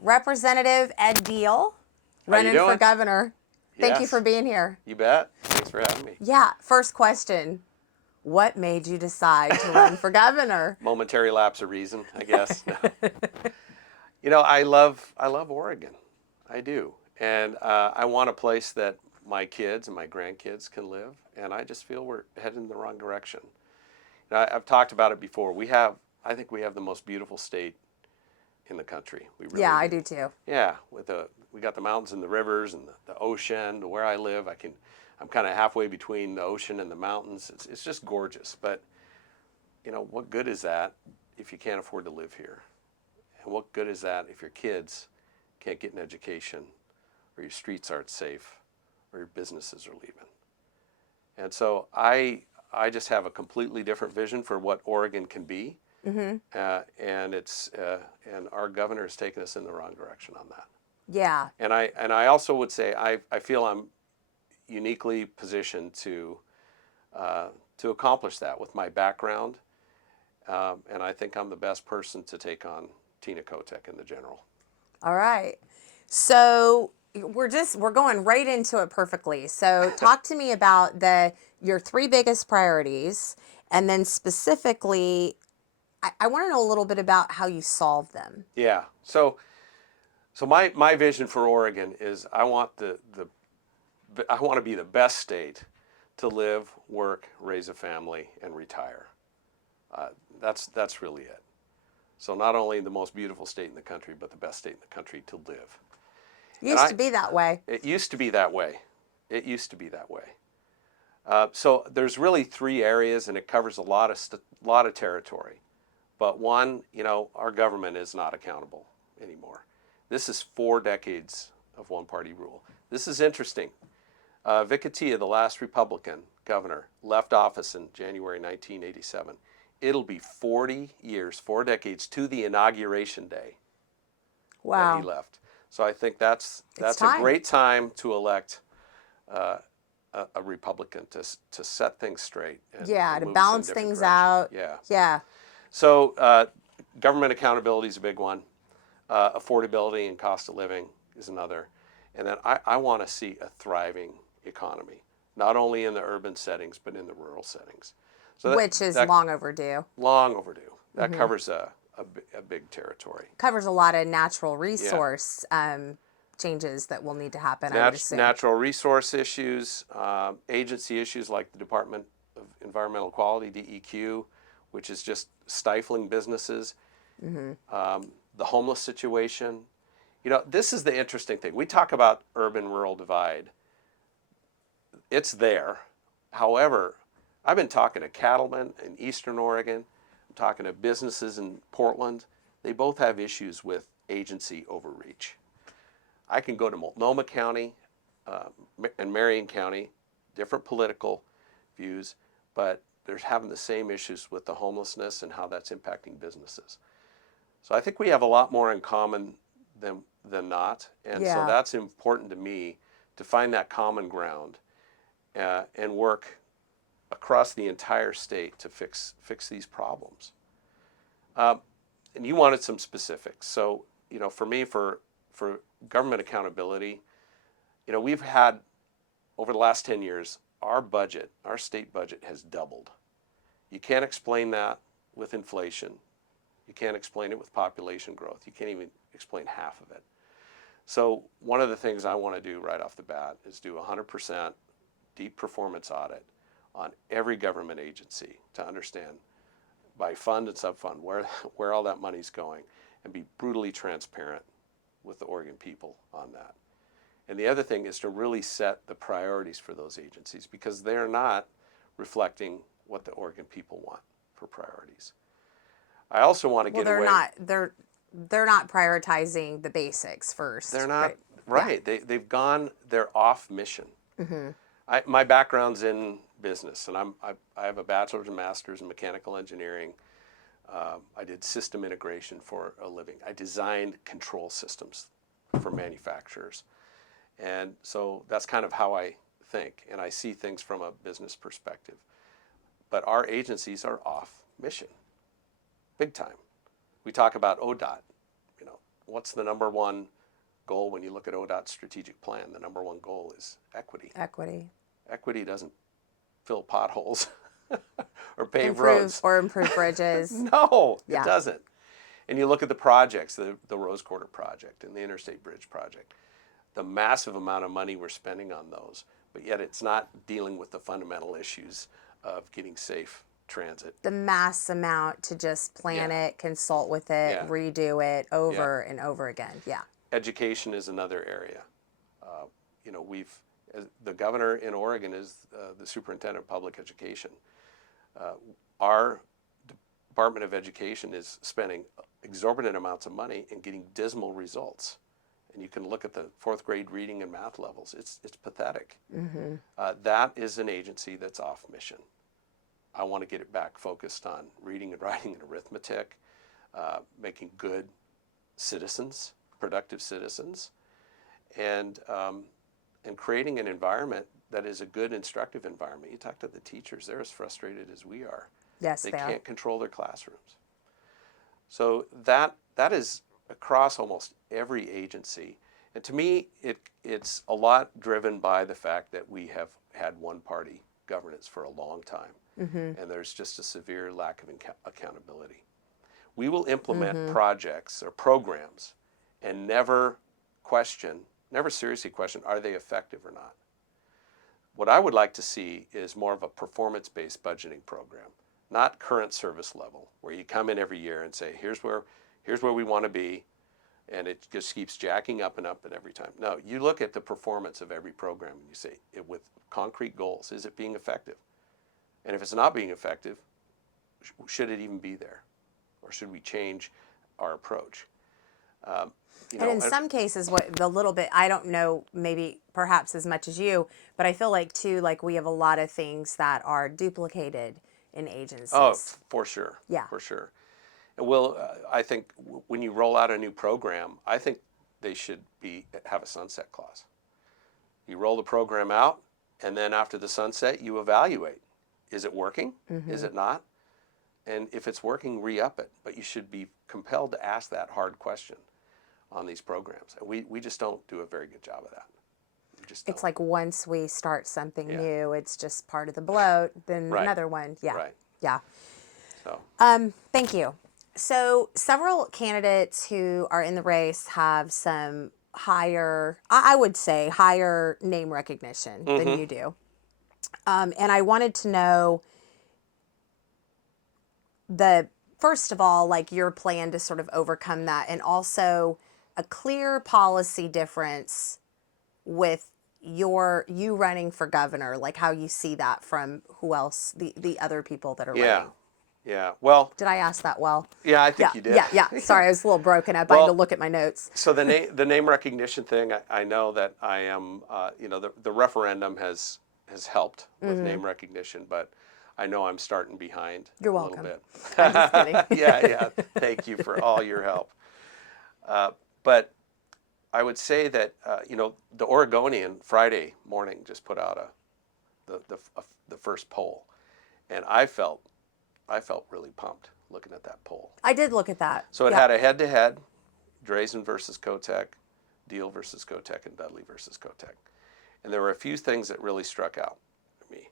Representative Ed Diehl, running for governor. Thank you for being here. You bet. Thanks for having me. Yeah, first question. What made you decide to run for governor? Momentary lapse of reason, I guess. You know, I love Oregon. I do. And I want a place that my kids and my grandkids can live. And I just feel we're heading in the wrong direction. Now, I've talked about it before. I think we have the most beautiful state in the country. We really I do too. Yeah, we got the mountains and the rivers and the ocean. Where I live, I'm kind of halfway between the ocean and the mountains. It's just gorgeous. But you know, what good is that if you can't afford to live here? And what good is that if your kids can't get an education, or your streets aren't safe, or your businesses are leaving? And so I just have a completely different vision for what Oregon can be. Mm-hmm. And our governor has taken us in the wrong direction on that. Yeah. And I also would say I feel I'm uniquely positioned to accomplish that with my background, and I think I'm the best person to take on Tina Kotek in the general. All right. So we're going right into it perfectly. So talk to me about your three biggest priorities, and then specifically, I want to know a little bit about how you solve them. Yeah. So my vision for Oregon is I want to be the best state to live, work, raise a family, and retire. That's really it. So not only the most beautiful state in the country, but the best state in the country to live. Used to be that way. It used to be that way. It used to be that way. So there's really three areas, and it covers a lot of territory. But one, you know, our government is not accountable anymore. This is 4 decades of one-party rule. This is interesting. Vicatia, the last Republican governor, left office in January 1987. It'll be 40 years, 4 decades to the inauguration day. Wow. That he left. So I think that's a great time to elect a Republican to set things straight. And to balance things out. Yeah. So government accountability is a big one. Affordability and cost of living is another. And then I want to see a thriving economy, not only in the urban settings, but in the rural settings. So Which is long overdue. Long overdue. That covers a big territory. Covers a lot of natural resource changes that will need to happen, I would assume. Natural resource issues, agency issues like the Department of Environmental Quality, DEQ, which is just stifling businesses. Mm-hmm. The homeless situation. You know, this is the interesting thing. We talk about urban-rural divide. It's there. However, I've been talking to cattlemen in Eastern Oregon. I'm talking to businesses in Portland. They both have issues with agency overreach. I can go to Multnomah County and Marion County, different political views, but they're having the same issues with the homelessness and how that's impacting businesses. So I think we have a lot more in common than not, and so that's important to me to find that common ground and work across the entire state to fix these problems. And you wanted some specifics. So, you know, for me, for government accountability, you know, we've had, over the last 10 years, our state budget has doubled. You can't explain that with inflation. You can't explain it with population growth. You can't even explain half of it. So one of the things I want to do right off the bat is do 100% deep performance audit on every government agency to understand by fund and subfund where all that money's going, and be brutally transparent with the Oregon people on that. And the other thing is to really set the priorities for those agencies, because they're not reflecting what the Oregon people want for priorities. I also want to get away. They're not prioritizing the basics first. They're not right. Yeah. They're off mission. Mm-hmm. My background's in business, and I have a bachelor's and master's in mechanical engineering. I did system integration for a living. I designed control systems for manufacturers. And so that's kind of how I think, and I see things from a business perspective. But our agencies are off mission, big time. We talk about ODOT. You know, what's the number one goal when you look at ODOT's strategic plan? The number one goal is equity. Equity. Equity doesn't fill potholes or pave roads. Improve bridges. No, Yeah. it doesn't. And you look at the projects, the Rose Quarter project and the Interstate Bridge project, the massive amount of money we're spending on those, but yet it's not dealing with the fundamental issues of getting safe transit. The mass amount to just plan Yeah. it, consult with it, Yeah. redo it over and over again. Yeah. Education is another area. The governor in Oregon is the superintendent of public education. Our Department of Education is spending exorbitant amounts of money and getting dismal results. And you can look at the fourth grade reading and math levels. It's pathetic. Mm-hmm. That is an agency that's off mission. I want to get it back focused on reading and writing and arithmetic, making good citizens, productive citizens, and creating an environment that is a good instructive environment. You talk to the teachers; they're as frustrated as we are. Yes, They they are. can't control their classrooms. So that is across almost every agency. And to me, it's a lot driven by the fact that we have had one-party governance for a long time. Mm-hmm. And there's just a severe lack of accountability. We will implement Mm-hmm. projects or programs and never seriously question, are they effective or not? What I would like to see is more of a performance-based budgeting program, not current service level, where you come in every year and say, here's where we want to be, and it just keeps jacking up and up and every time. No, you look at the performance of every program and you say, with concrete goals, is it being effective? And if it's not being effective, should it even be there? Or should we change our approach? And in some cases, I don't know, maybe perhaps as much as you, but I feel like too, like we have a lot of things that are duplicated in agencies. Oh, for sure. Yeah. For sure. And I think when you roll out a new program, I think they should have a sunset clause. You roll the program out, and then after the sunset, you evaluate. Is it working? Mm-hmm. Is it not? And if it's working, re-up it. But you should be compelled to ask that hard question on these programs. And we just don't do a very good job of that. It's like once we start something Yeah. new, it's just part of the bloat, then Right. another one. Yeah. Right. Yeah. So Thank you. So several candidates who are in the race have some I would say higher name recognition than Mhm. you do. And I wanted to know first of all, like your plan to sort of overcome that, and also a clear policy difference with you running for governor, like how you see that from who else, the other people that are running. Yeah. Well, Did I ask that well? yeah, I think you did. Yeah. Sorry, I was a little broken up. I had to Well, look at my notes. So the name recognition thing, I know that I am, the referendum has helped with name recognition, but I know I'm starting behind You're a welcome. little bit. I'm just kidding. Yeah. Thank you for all your help. But I would say that the Oregonian Friday morning just put out the first poll, and I felt really pumped looking at that poll. I did look at that. So it had a head-to-head, Drazen versus Kotek, Diehl versus Kotek, and Dudley versus Kotek. And there were a few things that really struck out to me.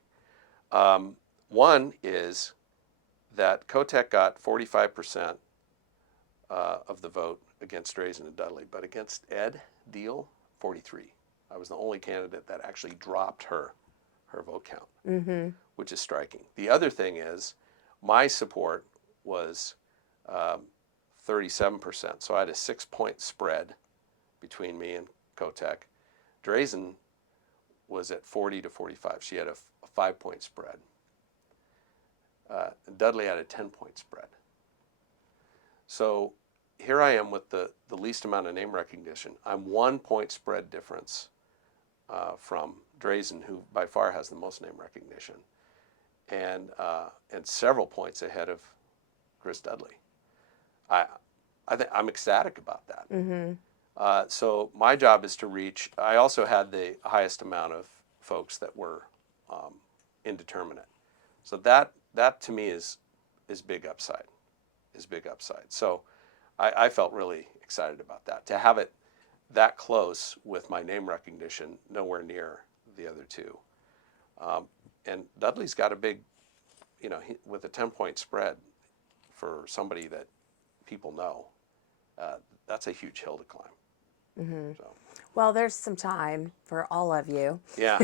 One is that Kotek got 45% of the vote against Drazen and Dudley, but against Ed Diehl, 43. I was the only candidate that actually dropped her vote count, which is striking. The other thing is my support was 37%, so I had a 6-point spread between me and Kotek. Drazen was at 40 to 45. She had a 5-point spread. Dudley had a 10-point spread. So here I am with the least amount of name recognition. I'm 1-point spread difference from Drazen, who by far has the most name recognition, and several points ahead of Chris Dudley. I'm ecstatic about that. So my job is to reach. I also had the highest amount of folks that were indeterminate. So that to me is big upside. So I felt really excited about that. To have it that close with my name recognition, nowhere near the other two. And Dudley's got a big, with a 10-point spread for somebody that people know, that's a huge hill to climb. So. Well, there's some time for all of you. Yeah.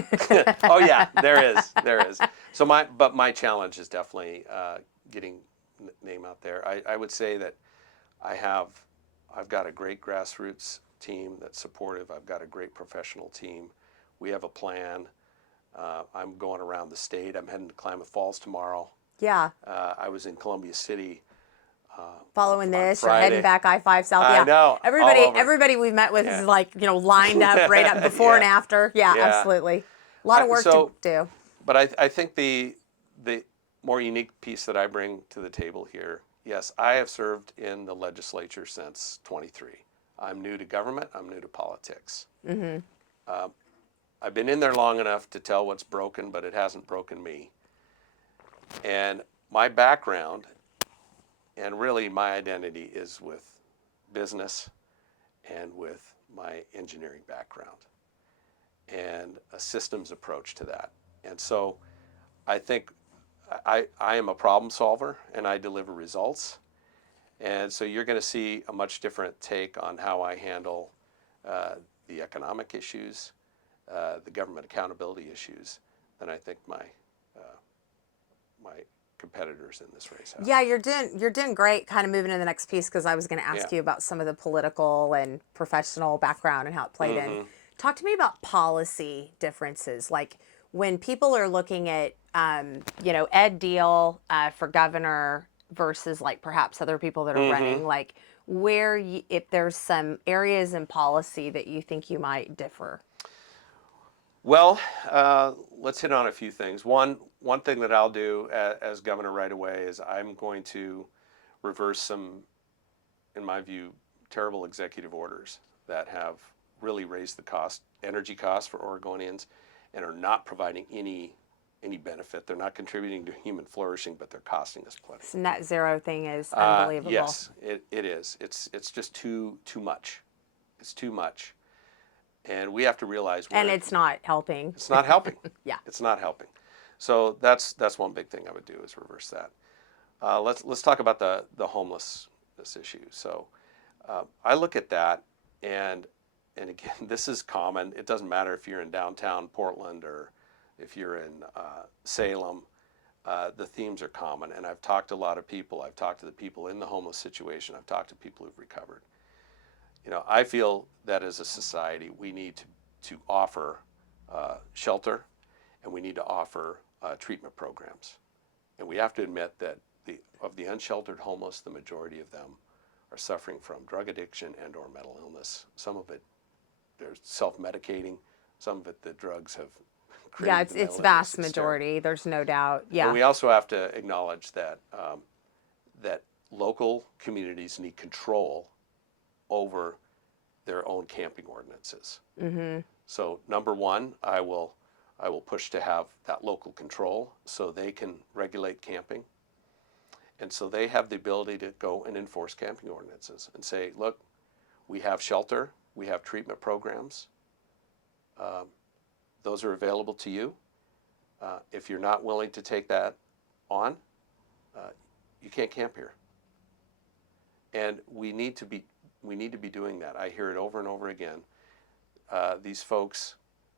Oh yeah, there is. So my challenge is definitely getting name out there. I would say that I've got a great grassroots team that's supportive. I've got a great professional team. We have a plan. I'm going around the state. I'm heading to Klamath Falls tomorrow. Yeah. I was in Columbia City Following on this, you're Friday. heading back I-5 South. I Yeah. know. Everybody we've met with Yeah. is like, lined up right up before and after. Yeah, Yeah. absolutely. A lot of work to do. But I think the more unique piece that I bring to the table here, yes, I have served in the legislature since 23. I'm new to government. I'm new to politics. I've been in there long enough to tell what's broken, but it hasn't broken me. And my background and really my identity is with business and with my engineering background and a systems approach to that. And so I think I am a problem solver and I deliver results. And so you're going to see a much different take on how I handle the economic issues, the government accountability issues, than I think my competitors in this race have. Yeah, you're doing great. Kind of moving to the next piece because I was going to ask you about some of the political and professional background and how it played in. Talk to me about policy differences, like when people are looking at Ed Diehl for governor versus like perhaps other people that are running, like if there's some areas in policy that you think you might differ. Well, let's hit on a few things. One thing that I'll do as governor right away is I'm going to reverse some, in my view, terrible executive orders that have really raised the energy costs for Oregonians, and are not providing any benefit. They're not contributing to human flourishing, but they're costing us plenty. This net zero thing is unbelievable. Yes, it is. It's just too much. It's too much. And we have to realize and it's not helping. It's not helping. Yeah. It's not helping. So that's one big thing I would do is reverse that. Let's talk about the homelessness issue. So I look at that, and again, this is common. It doesn't matter if you're in downtown Portland or if you're in Salem. The themes are common, and I've talked to a lot of people. I've talked to the people in the homeless situation. I've talked to people who've recovered. I feel that as a society, we need to offer shelter, and we need to offer treatment programs. And we have to admit that of the unsheltered homeless, the majority of them are suffering from drug addiction and or mental illness. Some of it, they're self-medicating. Some of it, the drugs have created the mental it's vast illness. majority. There's no doubt. Yeah. And we also have to acknowledge that that local communities need control over their own camping ordinances. So number one, I will push to have that local control so they can regulate camping. And so they have the ability to go and enforce camping ordinances and say, look, we have shelter, we have treatment programs. Those are available to you. If you're not willing to take that on, you can't camp here. And we need to be doing that. I hear it over and over again. These folks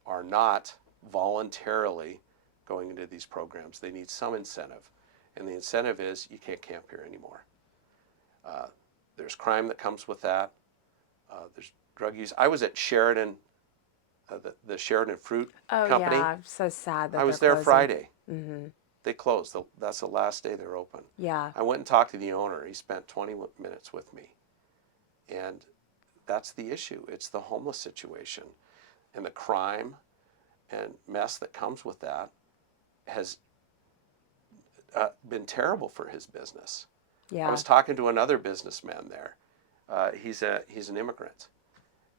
are not voluntarily going into these programs. They need some incentive. And the incentive is you can't camp here anymore. There's crime that comes with that. There's drug use. I was at Sheridan, the Sheridan Fruit Company. Oh yeah, so sad that I was they're there closing. Friday. They closed. That's the last day they're open. Yeah. I went and talked to the owner. He spent 20 minutes with me. And that's the issue. It's the homeless situation. And the crime and mess that comes with that has been terrible for his business. Yeah. I was talking to another businessman there. He's an immigrant.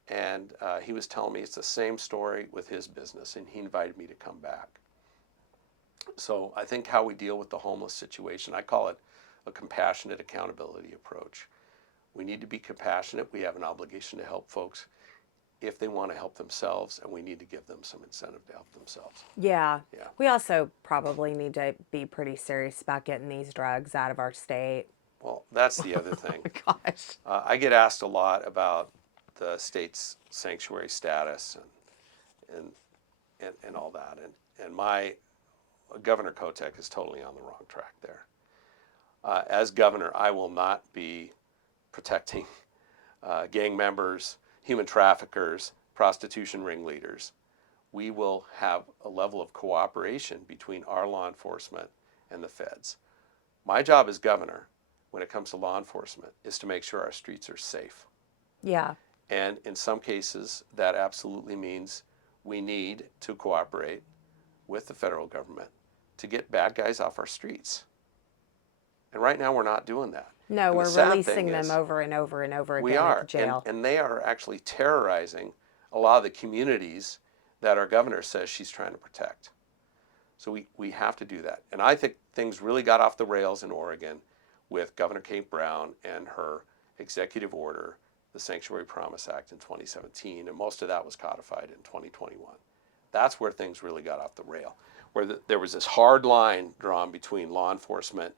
And he was telling me it's the same story with his business, and he invited me to come back. So I think how we deal with the homeless situation, I call it a compassionate accountability approach. We need to be compassionate. We have an obligation to help folks if they want to help themselves, and we need to give them some incentive to help themselves. Yeah. Yeah. We also probably need to be pretty serious about getting these drugs out of our state. Well, that's the other thing. Gosh. I get asked a lot about the state's sanctuary status and all that. And my Governor Kotek is totally on the wrong track there. As governor, I will not be protecting gang members, human traffickers, prostitution ringleaders. We will have a level of cooperation between our law enforcement and the feds. My job as governor, when it comes to law enforcement, is to make sure our streets are safe. Yeah. And in some cases, that absolutely means we need to cooperate with the federal government to get bad guys off our streets. And right now, we're not doing that. No, And the we're sad releasing thing them is, over and over and over we again at are, the jail. and they are actually terrorizing a lot of the communities that our governor says she's trying to protect. So we have to do that. And I think things really got off the rails in Oregon with Governor Kate Brown and her executive order, the Sanctuary Promise Act in 2017, and most of that was codified in 2021. That's where things really got off the rail, where there was this hard line drawn between law enforcement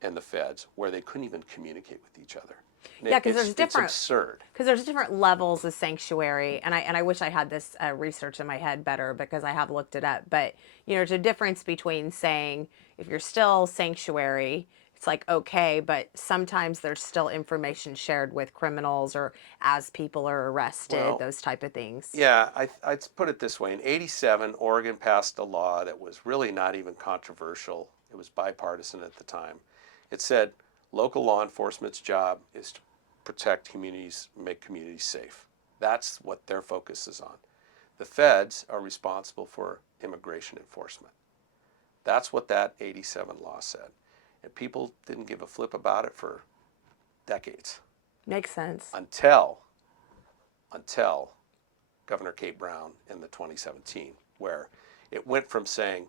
and the feds, where they couldn't even communicate with each other. And Yeah, because there's it's different. absurd. Because there's different levels of sanctuary, and I wish I had this research in my head better because I have looked it up. But there's a difference between saying if you're still sanctuary, it's like okay, but sometimes there's still information shared with criminals or as people are arrested, Well, those type of things. Yeah, I'd put it this way. In '87, Oregon passed a law that was really not even controversial. It was bipartisan at the time. It said local law enforcement's job is to protect communities, make communities safe. That's what their focus is on. The feds are responsible for immigration enforcement. That's what that '87 law said. And people didn't give a flip about it for decades Makes sense. until Governor Kate Brown in the 2017, where it went from saying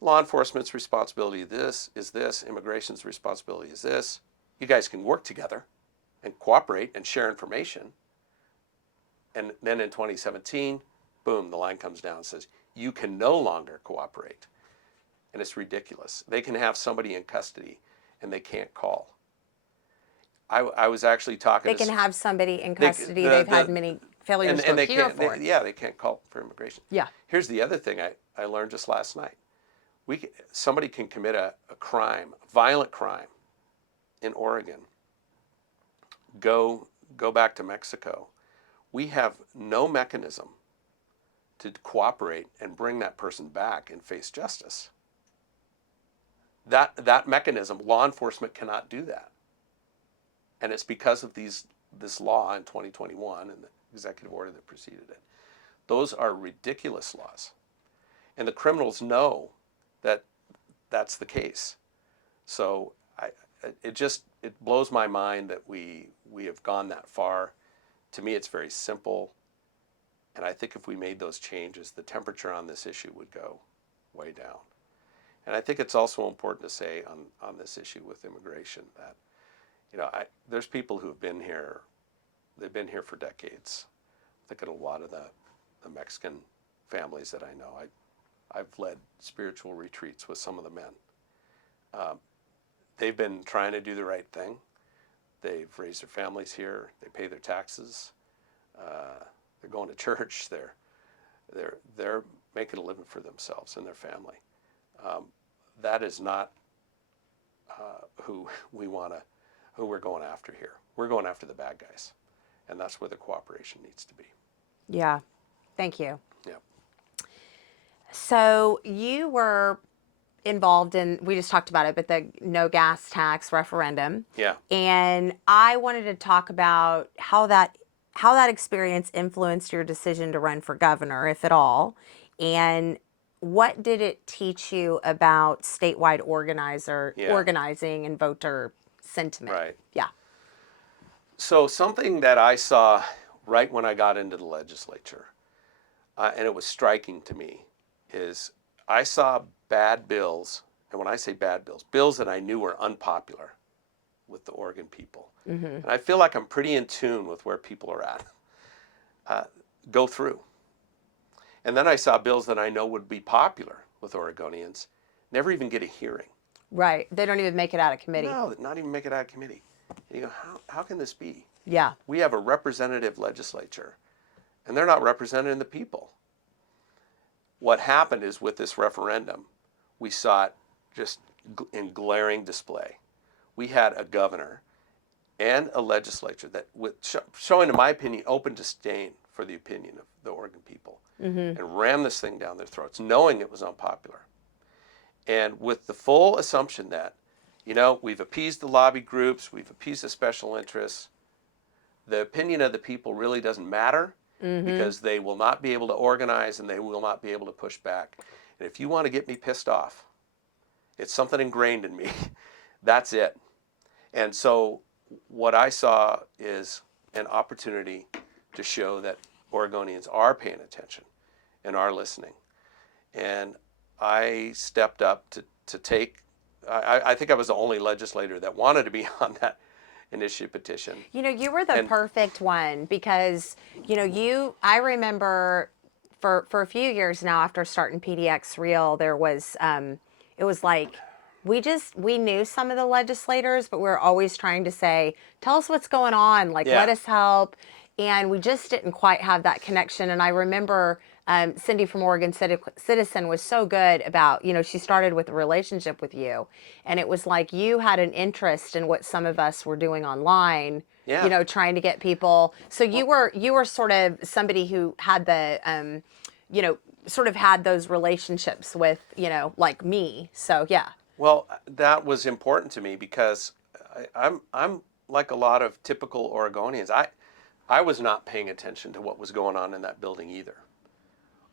law enforcement's responsibility is this, immigration's responsibility is this. You guys can work together and cooperate and share information. And then in 2017, boom, the line comes down and says, you can no longer cooperate. And it's ridiculous. They can have somebody in custody and they can't call. I was actually talking They to can have somebody in They- custody. the- They've the- had many failures to they appear can't. for it. They can't call for immigration. Yeah. Here's the other thing I learned just last night. Somebody can commit a crime, a violent crime, in Oregon. Go back to Mexico. We have no mechanism to cooperate and bring that person back and face justice. That mechanism, law enforcement cannot do that. And it's because of this law in 2021 and the executive order that preceded it. Those are ridiculous laws. And the criminals know that that's the case. So it blows my mind that we have gone that far. To me, it's very simple. And I think if we made those changes, the temperature on this issue would go way down. And I think it's also important to say on this issue with immigration that, there's people who've been here, they've been here for decades. Think of a lot of the Mexican families that I know. I've led spiritual retreats with some of the men. They've been trying to do the right thing. They've raised their families here. They pay their taxes. They're going to church. They're making a living for themselves and their family. That is not who we're going after here. We're going after the bad guys, and that's where the cooperation needs to be. Yeah. Thank you. Yeah. So you were involved in, we just talked about it, but the no gas tax referendum. Yeah. And I wanted to talk about how that experience influenced your decision to run for governor, if at all. And what did it teach you about statewide organizing and voter sentiment? Right. Yeah. So something that I saw right when I got into the legislature, and it was striking to me, is I saw bad bills, and when I say bad bills, bills that I knew were unpopular with the Oregon people. And I feel like I'm pretty in tune with where people are at. Go through. And then I saw bills that I know would be popular with Oregonians never even get a hearing. Right. They don't even make it out of committee. No, not even make it out of committee. And you go, how can this be? Yeah. We have a representative legislature, and they're not representing the people. What happened is with this referendum, we saw it just in glaring display. We had a governor and a legislature that, showing, in my opinion, open disdain for the opinion of the Oregon people, and ram this thing down their throats, knowing it was unpopular. And with the full assumption that, we've appeased the lobby groups, we've appeased the special interests, the opinion of the people really doesn't matter because they will not be able to organize and they will not be able to push back. And if you want to get me pissed off, it's something ingrained in me. That's it. And so what I saw is an opportunity to show that Oregonians are paying attention and are listening. And I stepped up to take, I think I was the only legislator that wanted to be on that initiative petition. You were the perfect one because, I remember for a few years now after starting PDX Real, there was, it was like, we knew some of the legislators, but we were always trying to say, tell us what's going on, like, let us help. And we just didn't quite have that connection. And I remember Cindy from Oregon Citizen was so good about, she started with a relationship with you. And it was like you had an interest in what some of us were doing online, trying to get people. So you were sort of somebody who had the, sort of had those relationships with, like me. So, yeah. Well, that was important to me because I'm like a lot of typical Oregonians. I was not paying attention to what was going on in that building either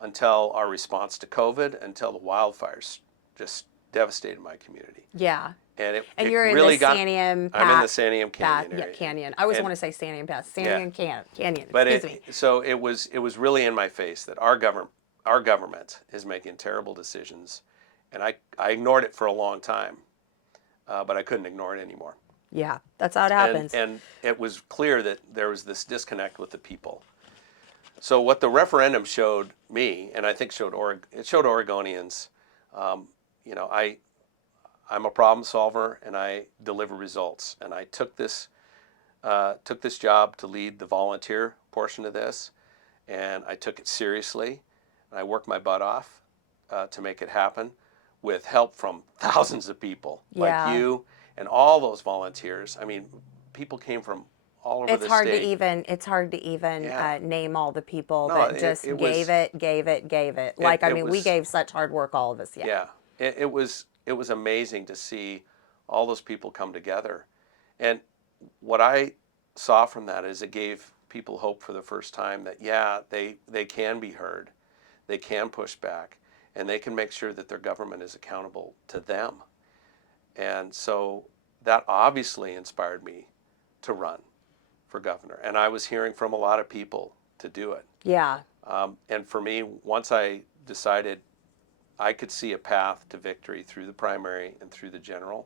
until our response to COVID, until the wildfires just devastated my community. Yeah. And you're really in the Sanium I'm in the Sanium Canyon area. Yeah, Canyon. I always want to say Sanium Pass. Sanium Canyon. But Excuse me. So it was really in my face that our government is making terrible decisions, and I ignored it for a long time, but I couldn't ignore it anymore. Yeah, that's how it happens. And it was clear that there was this disconnect with the people. So what the referendum showed me, and I think showed Oregonians, I'm a problem solver and I deliver results. And I took this job to lead the volunteer portion of this, and I took it seriously. And I worked my butt off to make it happen, with help from thousands of people like you and all those volunteers. I mean, people came from all over the state. It's hard to even name all the people that just gave it. Like, we gave such hard work, all of us. Yeah. It was amazing to see all those people come together. And what I saw from that is it gave people hope for the first time that, they can be heard, they can push back, and they can make sure that their government is accountable to them. And so that obviously inspired me to run for governor. And I was hearing from a lot of people to do it. Yeah. And for me, once I decided I could see a path to victory through the primary and through the general,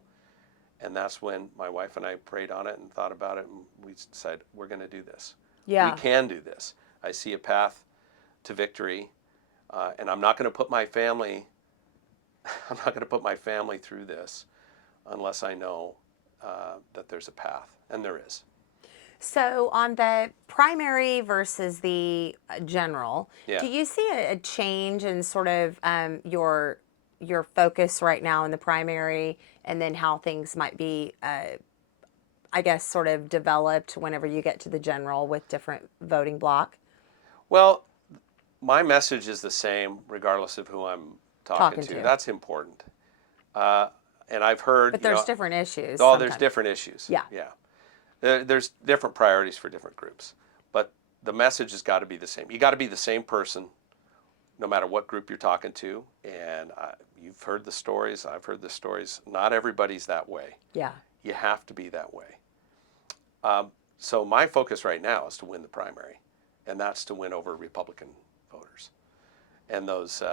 and that's when my wife and I prayed on it and thought about it, and we decided we're going to do this. Yeah. We can do this. I see a path to victory, and I'm not going to put my family through this unless I know that there's a path, and there is. So on the primary versus the general, do you see a change in sort of your focus right now in the primary, and then how things might be, I guess, sort of developed whenever you get to the general with different voting block? Well, my message is the same regardless of who I'm talking to. That's important. And I've heard... But there's different issues. Oh, there's different issues. Yeah. Yeah. There's different priorities for different groups. But the message has got to be the same. You got to be the same person no matter what group you're talking to. And you've heard the stories. I've heard the stories. Not everybody's that way. Yeah. You have to be that way. So my focus right now is to win the primary. And that's to win over Republican voters. And those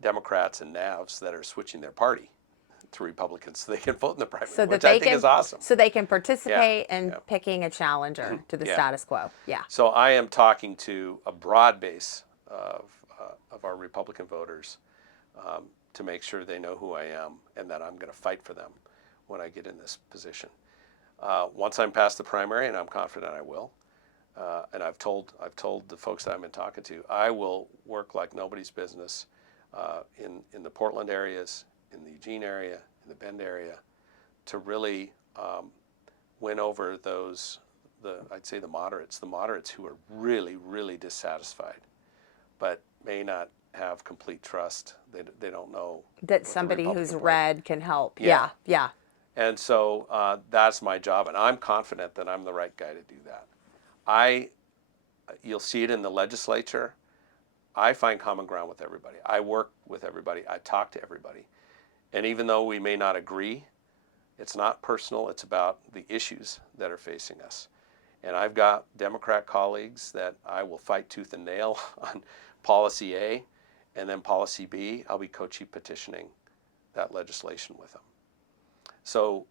Democrats and NAVs that are switching their party to Republicans so they can vote in the primary, So that which I think is awesome. so they can participate in yeah. picking a challenger to the Yeah. status quo. Yeah. So I am talking to a broad base of our Republican voters to make sure they know who I am and that I'm going to fight for them when I get in this position. Once I'm past the primary, and I'm confident I will, and I've told the folks that I've been talking to, I will work like nobody's business in the Portland areas, in the Eugene area, in the Bend area, to really win over those, I'd say the moderates who are really, really dissatisfied, but may not have complete trust. They don't know That what somebody the who's Republican red can help. Yeah. Yeah. And so that's my job, and I'm confident that I'm the right guy to do that. You'll see it in the legislature. I find common ground with everybody. I work with everybody. I talk to everybody. And even though we may not agree, it's not personal. It's about the issues that are facing us. And I've got Democrat colleagues that I will fight tooth and nail on policy A, and then policy B, I'll be co-chief petitioning that legislation with them. So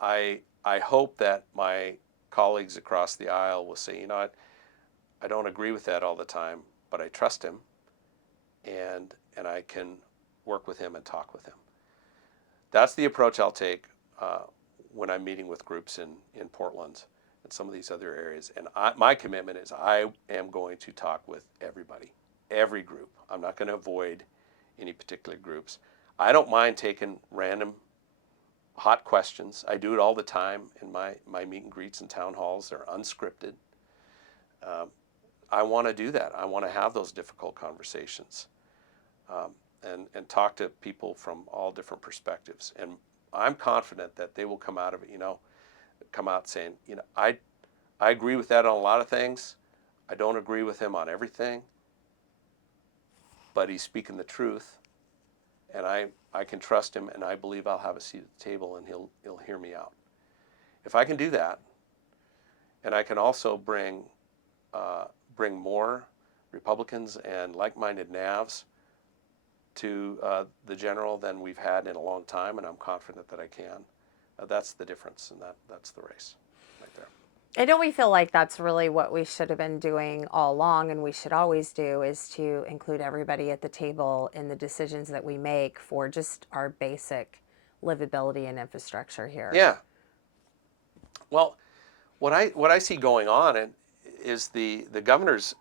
I hope that my colleagues across the aisle will say, you know what, I don't agree with that all the time, but I trust him, and I can work with him and talk with him. That's the approach I'll take when I'm meeting with groups in Portland and some of these other areas. And my commitment is I am going to talk with everybody, every group. I'm not going to avoid any particular groups. I don't mind taking random hot questions. I do it all the time in my meet and greets and town halls. They're unscripted. I want to do that. I want to have those difficult conversations and talk to people from all different perspectives. And I'm confident that they will come out of it, come out saying, I agree with that on a lot of things. I don't agree with him on everything, but he's speaking the truth, and I can trust him, and I believe I'll have a seat at the table, and he'll hear me out. If I can do that, and I can also bring more Republicans and like-minded NAVs to the general than we've had in a long time, and I'm confident that I can. That's the difference, and that's the race right there. And don't we feel like that's really what we should have been doing all along, and we should always do, is to include everybody at the table in the decisions that we make for just our basic livability and infrastructure here. Yeah. Well, what I see going on is the governor's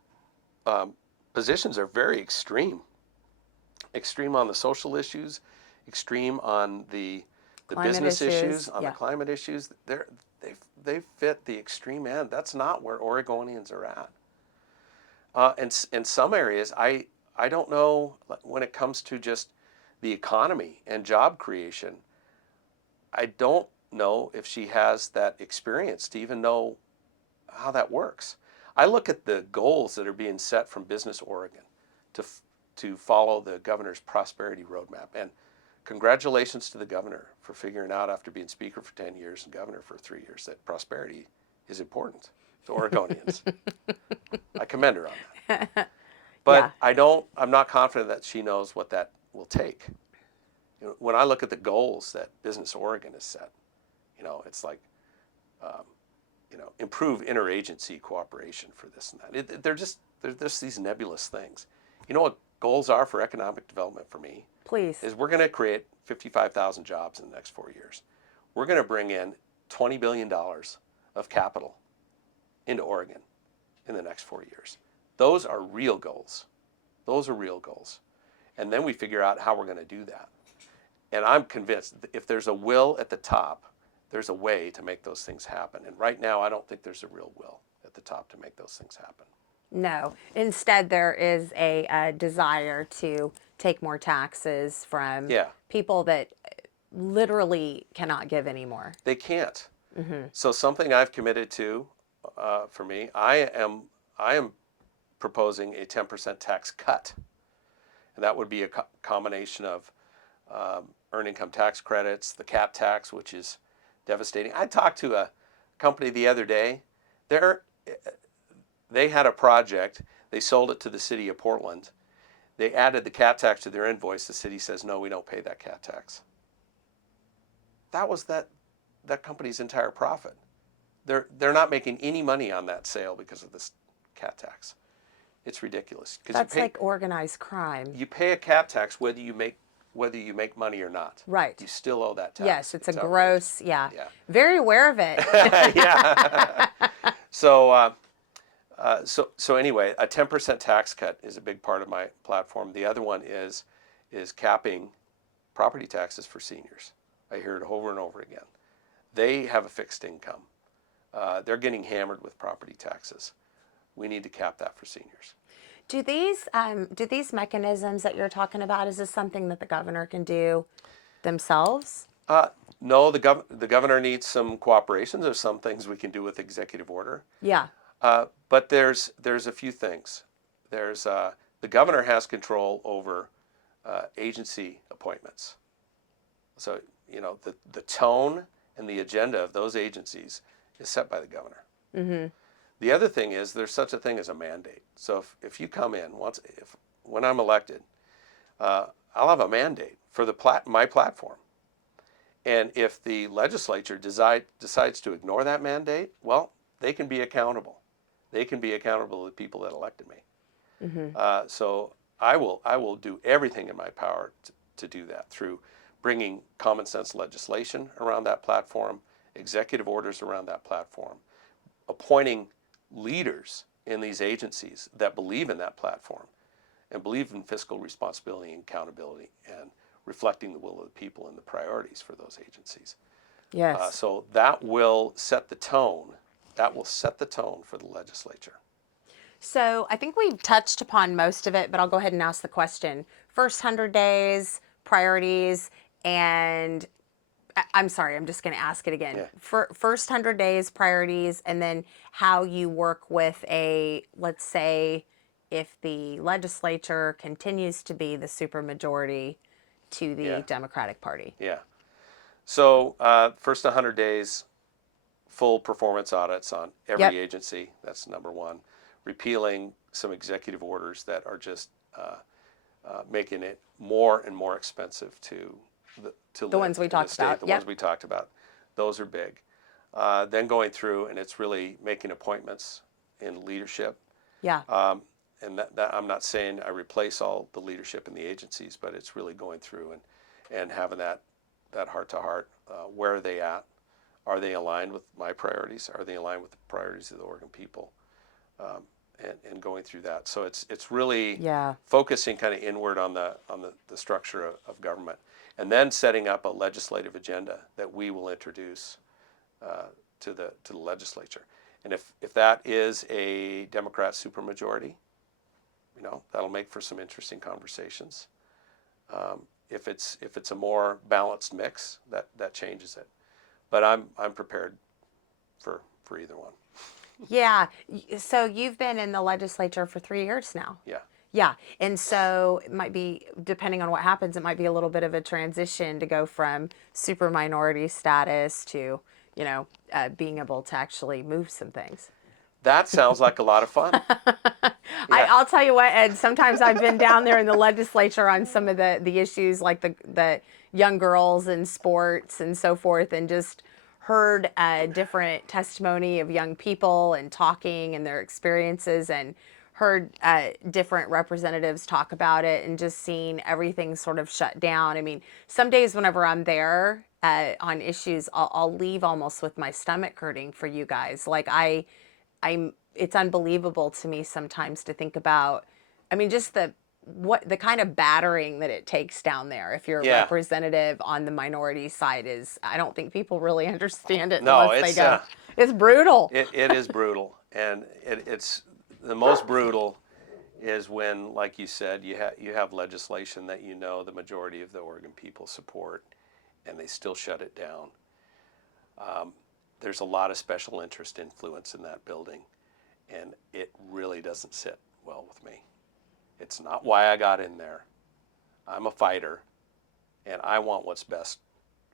positions are very extreme. Extreme on the social issues, extreme on the business issues, on the climate issues. They fit the extreme end. That's not where Oregonians are at. And in some areas, I don't know, when it comes to just the economy and job creation, I don't know if she has that experience to even know how that works. I look at the goals that are being set from Business Oregon to follow the governor's prosperity roadmap. And congratulations to the governor for figuring out, after being speaker for 10 years and governor for 3 years, that prosperity is important to Oregonians. I commend her on that. But Yeah. I'm not confident that she knows what that will take. When I look at the goals that Business Oregon has set, it's like, improve interagency cooperation for this and that. They're just these nebulous things. You know what goals are for economic development for me? Please. Is we're going to create 55,000 jobs in the next 4 years. We're going to bring in $20 billion of capital into Oregon in the next 4 years. Those are real goals. Those are real goals. And then we figure out how we're going to do that. And I'm convinced if there's a will at the top, there's a way to make those things happen. And right now, I don't think there's a real will at the top to make those things happen. No. Instead, there is a desire to take more taxes from people that literally cannot give anymore. They can't. Mm-hmm. So something I've committed to, for me, I am proposing a 10% tax cut, and that would be a combination of earned income tax credits, the cap tax, which is devastating. I talked to a company the other day. They had a project. They sold it to the city of Portland. They added the cap tax to their invoice. The city says, no, we don't pay that cap tax. that was that company's entire profit. They're not making any money on that sale because of this cat tax. It's ridiculous. That's like organized crime. You pay a cat tax whether you make money or not. Right. You still owe that tax. Yes, it's a outrageous. gross, yeah. Very aware of it. Yeah. So anyway, a 10% tax cut is a big part of my platform. The other one is capping property taxes for seniors. I hear it over and over again. They have a fixed income. They're getting hammered with property taxes. We need to cap that for seniors. Do these mechanisms that you're talking about, is this something that the governor can do themselves? No, the governor needs some cooperation. There's some things we can do with executive order. Yeah. But there's a few things. There's the governor has control over agency appointments. So the tone and the agenda of those agencies is set by the governor. Mm-hmm. The other thing is there's such a thing as a mandate. So if you come in when I'm elected, I'll have a mandate for my platform. And if the legislature decides to ignore that mandate, well, they can be accountable. They can be accountable to the people that elected me. Mm-hmm. So I will do everything in my power to do that through bringing common sense legislation around that platform, executive orders around that platform, appointing leaders in these agencies that believe in that platform and believe in fiscal responsibility and accountability and reflecting the will of the people and the priorities for those agencies. Yes. So that will set the tone. That will set the tone for the legislature. So I think we've touched upon most of it, but I'll go ahead and ask the question. First 100 days, priorities, and I'm sorry, I'm just going to ask it again. Yeah. First 100 days, priorities, and then how you work with let's say, if the legislature continues to be the supermajority to the Democratic Party. Yeah. So first 100 days, full performance audits on every agency. That's number one. Repealing some executive orders that are just making it more and more expensive to live ones we in the state. about. The ones we talked about. Those are big. Then going through, and it's really making appointments in leadership. Yeah. And that I'm not saying I replace all the leadership in the agencies, but it's really going through and having that heart-to-heart. Where are they at? Are they aligned with my priorities? Are they aligned with the priorities of the Oregon people? And going through that. So it's really focusing kind of inward on the structure of government, and then setting up a legislative agenda that we will introduce to the legislature. And if that is a Democrat supermajority, that'll make for some interesting conversations. If it's a more balanced mix, that changes it. But I'm prepared for either one. Yeah. So you've been in the legislature for 3 years now. Yeah. Yeah. And so it might be, depending on what happens, it might be a little bit of a transition to go from super minority status to, being able to actually move some things. That sounds like a lot of fun. Yeah. I'll tell you what, Ed, sometimes I've been down there in the legislature on some of the issues like the young girls in sports and so forth, and just heard different testimony of young people and talking and their experiences, and heard different representatives talk about it, and just seen everything sort of shut down. I mean, some days whenever I'm there on issues, I'll leave almost with my stomach hurting for you guys. Like it's unbelievable to me sometimes to think about, I mean, just the kind of battering that it takes down there if you're a representative on the minority side is, I don't think people really understand it unless they go. It's brutal. It is brutal. And it's the most brutal is when, like you said, you have legislation that the majority of the Oregon people support, and they still shut it down. There's a lot of special interest influence in that building, and it really doesn't sit well with me. It's not why I got in there. I'm a fighter, and I want what's best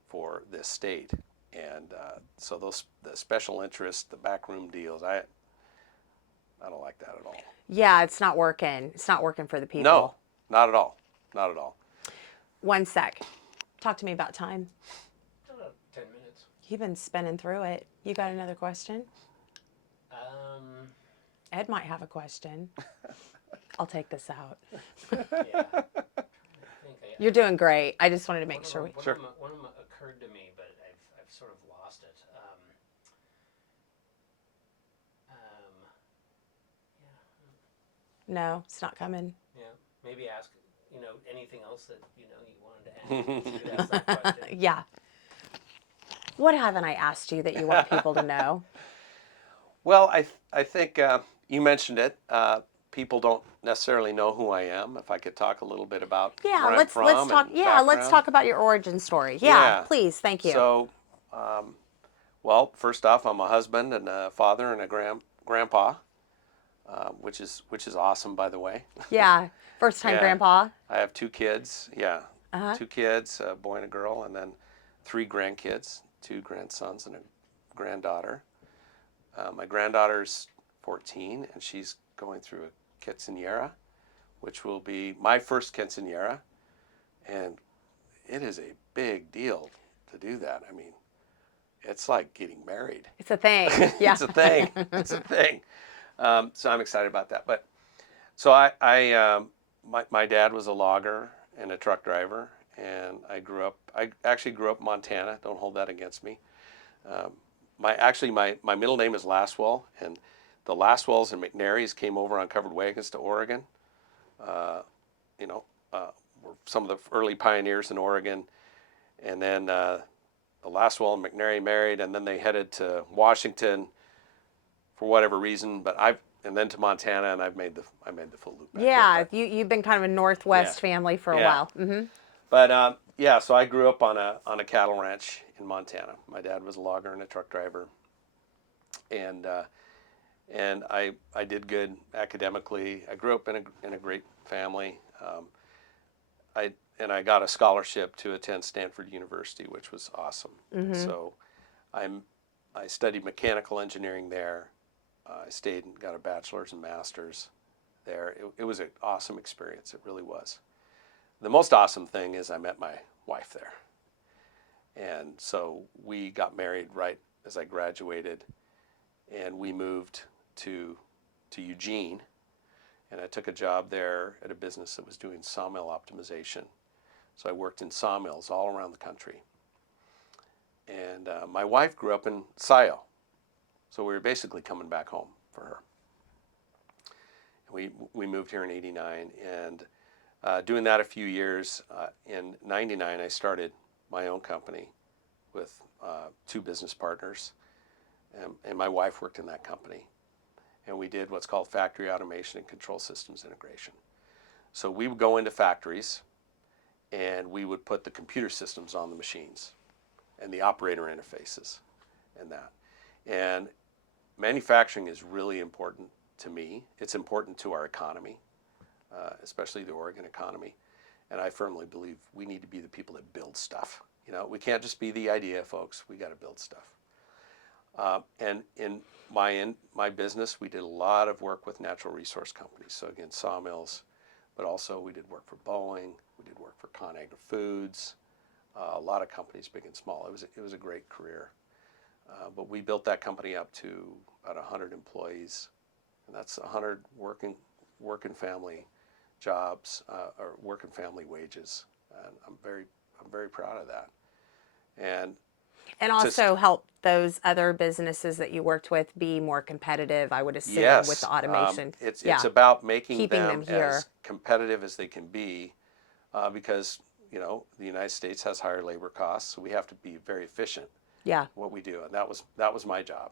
for this state. And so the special interests, the backroom deals, I don't like that at all. Yeah, it's not working. It's not working for the people. No, not at all. Not at all. One sec. Talk to me about time. About You've been spinning through it. You got another question? Ed might have a question. I'll take this out. Yeah. You're doing great. I just wanted to make sure. One of them occurred to me, but I've sort of lost it. Yeah. No, it's not coming. Yeah. Maybe ask, anything else that, you wanted to ask. You could ask that question. Yeah. What haven't I asked you that you want people to know? Well, I think you mentioned it. People don't necessarily know who I am. If I could talk a little bit about Yeah, where I'm let's from talk. and Yeah, let's background. talk about your origin story. Yeah, please. Thank you. So, well, first off, I'm a husband and a father and a grandpa, which is awesome, by the way. Yeah, first time Yeah. grandpa. I have 2 kids. Yeah, Uh-huh. 2 kids, a boy and a girl, and then 3 grandkids, 2 grandsons and a granddaughter. My granddaughter's 14, and she's going through a quinceañera, which will be my first quinceañera, and it is a big deal to do that. I mean, it's like getting married. It's a thing. Yeah. It's a thing. It's a thing. So I'm excited about that. But so my dad was a logger and a truck driver, and I actually grew up in Montana. Don't hold that against me. My middle name is Lastwell, and the Lastwells and McNairys came over on covered wagons to Oregon. Were some of the early pioneers in Oregon, and then the Lastwell and McNairy married, and then they headed to Washington for whatever reason. And then to Montana, and I made the full loop back Yeah, here, you've been kind of a Northwest Yeah. family for a Yeah. while. Mm-hmm. But so I grew up on a cattle ranch in Montana. My dad was a logger and a truck driver, and I did good academically. I grew up in a great family. I got a scholarship to attend Stanford University, which was awesome. Mm-hmm. So I studied mechanical engineering there. I stayed and got a bachelor's and master's there. It was an awesome experience. It really was. The most awesome thing is I met my wife there. And so we got married right as I graduated, and we moved to Eugene, and I took a job there at a business that was doing sawmill optimization. So I worked in sawmills all around the country. And my wife grew up in Scio, so we were basically coming back home for her. We moved here in '89, and doing that a few years. In '99, I started my own company with 2 business partners, and my wife worked in that company. And we did what's called factory automation and control systems integration. So we would go into factories, and we would put the computer systems on the machines and the operator interfaces and that. And manufacturing is really important to me. It's important to our economy, especially the Oregon economy. And I firmly believe we need to be the people that build stuff. We can't just be the idea folks. We got to build stuff. And in my business, we did a lot of work with natural resource companies. So again, sawmills, but also we did work for Boeing. We did work for ConAgra Foods. A lot of companies, big and small. It was a great career. But we built that company up to about 100 employees, and that's 100 working family jobs or working family wages. And I'm very proud of that. And also help those other businesses that you worked with be more competitive, I would assume, yes, with the automation. It's about making Keeping them here. as competitive as they can be, because the United States has higher labor costs, so we have to be very efficient. Yeah. What we do, and that was my job,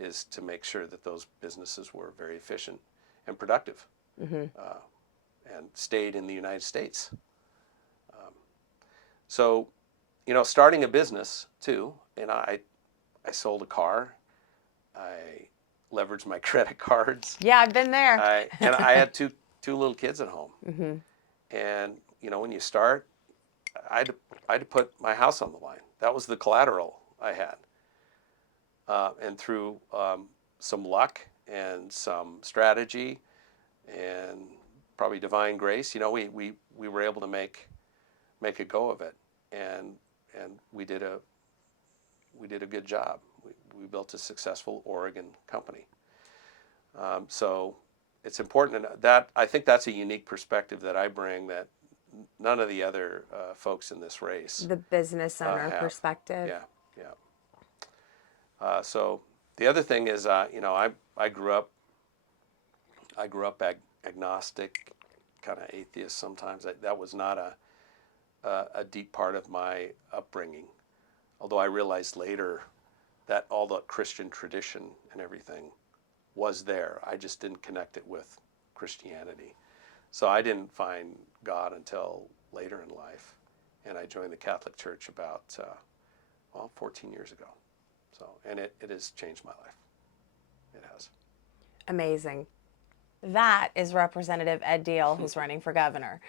is to make sure that those businesses were very efficient and productive, and stayed in the United States. So, starting a business too, I sold a car, I leveraged my credit cards. Yeah, I've been there. I had two little kids at home, and when you start, I had to put my house on the line. That was the collateral I had, and through some luck and some strategy and probably divine grace, we were able to make a go of it, and we did we did a good job. We built a successful Oregon company. So it's important that I think that's a unique perspective that I bring that none of the other folks in this race The business owner have. perspective. Yeah, yeah. So the other thing is, you know, I grew up agnostic, kind of atheist sometimes. That was not a deep part of my upbringing. Although I realized later that all the Christian tradition and everything was there. I just didn't connect it with Christianity. So I didn't find God until later in life. And I joined the Catholic Church about, 14 years ago. So, and it has changed my life. It has. Amazing. That is Representative Ed Diehl, who's running for governor.